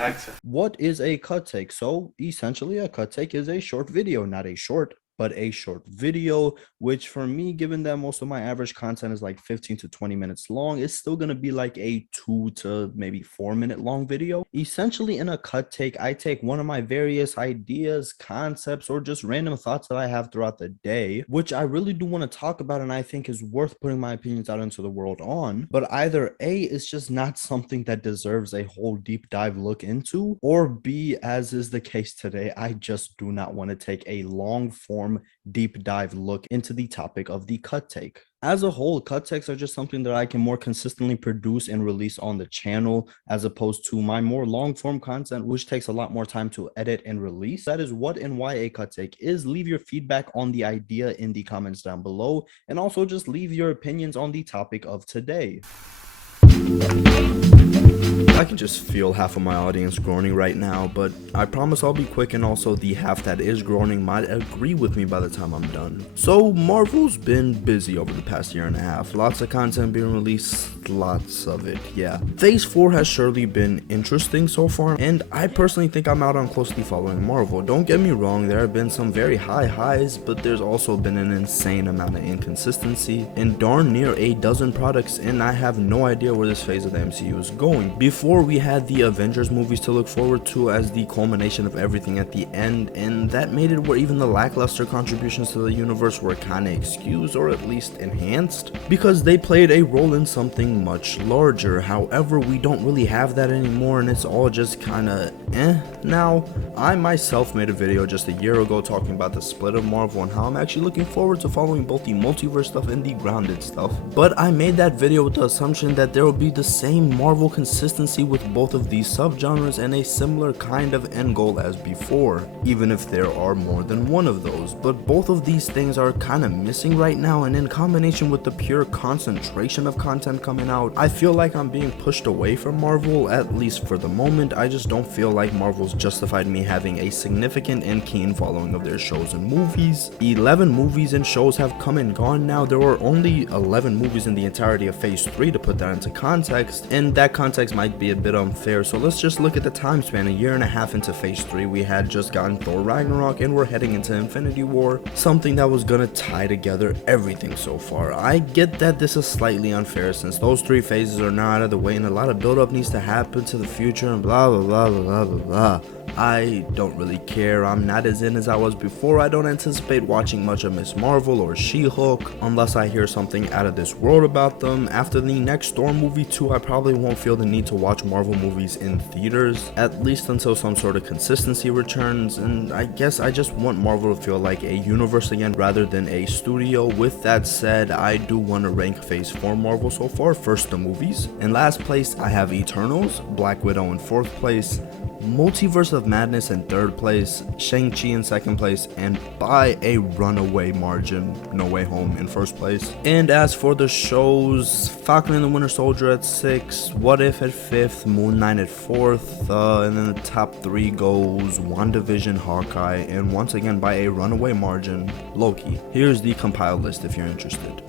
Accent. What is a cut take? So essentially a cut take is a short video, not a short, but a short video, which for me, given that most of my average content is like 15 to 20 minutes long, it's still going to be like a 2 to maybe 4 minute long video. Essentially in a cut take, I take one of my various ideas, concepts, or just random thoughts that I have throughout the day, which I really do want to talk about and I think is worth putting my opinions out into the world on. But either A, it's just not something that deserves a whole deep dive look into, or B, as is the case today, I just do not want to take a long form deep dive look into the topic of the cut take. As a whole, cut takes are just something that I can more consistently produce and release on the channel, as opposed to my more long form content, which takes a lot more time to edit and release. That is what and why a cut take is. Leave your feedback on the idea in the comments down below, and also just leave your opinions on the topic of today. I can just feel half of my audience groaning right now, but I promise I'll be quick, and also the half that is groaning might agree with me by the time I'm done. So Marvel's been busy over the past year and a half, lots of content being released, lots of it, yeah. Phase 4 has surely been interesting so far, and I personally think I'm out on closely following Marvel. Don't get me wrong, there have been some very high highs, but there's also been an insane amount of inconsistency in darn near a dozen products, and I have no idea where this phase of the MCU is going. Before we had the Avengers movies to look forward to as the culmination of everything at the end, and that made it where even the lackluster contributions to the universe were kinda excused or at least enhanced because they played a role in something much larger. However, we don't really have that anymore, and it's all just kinda now. I myself made a video just a year ago talking about the split of Marvel and how I'm actually looking forward to following both the multiverse stuff and the grounded stuff, but I made that video with the assumption that there will be the same Marvel consistency with both of these subgenres and a similar kind of end goal as before, even if there are more than one of those. But both of these things are kind of missing right now, and in combination with the pure concentration of content coming out, I feel like I'm being pushed away from Marvel, at least for the moment. I just don't feel like Marvel's justified me having a significant and keen following of their shows and movies. 11 movies and shows have come and gone now. There were only 11 movies in the entirety of phase 3 to put that into context, and that context might be a bit unfair, so let's just look at the time span. A year and a half into phase 3, we had just gotten Thor Ragnarok, and we're heading into Infinity War, something that was gonna tie together everything so far. I get that this is slightly unfair since those 3 phases are now out of the way and a lot of build up needs to happen to the future and blah blah blah blah blah blah. I don't really care. I'm not as in as I was before. I don't anticipate watching much of Miss Marvel or She-Hulk unless I hear something out of this world about them. After the next Thor movie too, I probably won't feel the need to watch Marvel movies in theaters, at least until some sort of consistency returns, and I guess I just want Marvel to feel like a universe again rather than a studio. With that said, I do want to rank phase 4 Marvel so far. First, the movies. In last place, I have Eternals, Black Widow in 4th place, Multiverse of Madness in 3rd place, Shang-Chi in 2nd place, and by a runaway margin, No Way Home in 1st place. And as for the shows, Falcon and the Winter Soldier at 6th, What If at 5th, Moon Knight at 4th, and then the top 3 goes WandaVision, Hawkeye, and once again by a runaway margin, Loki. Here's the compiled list if you're interested.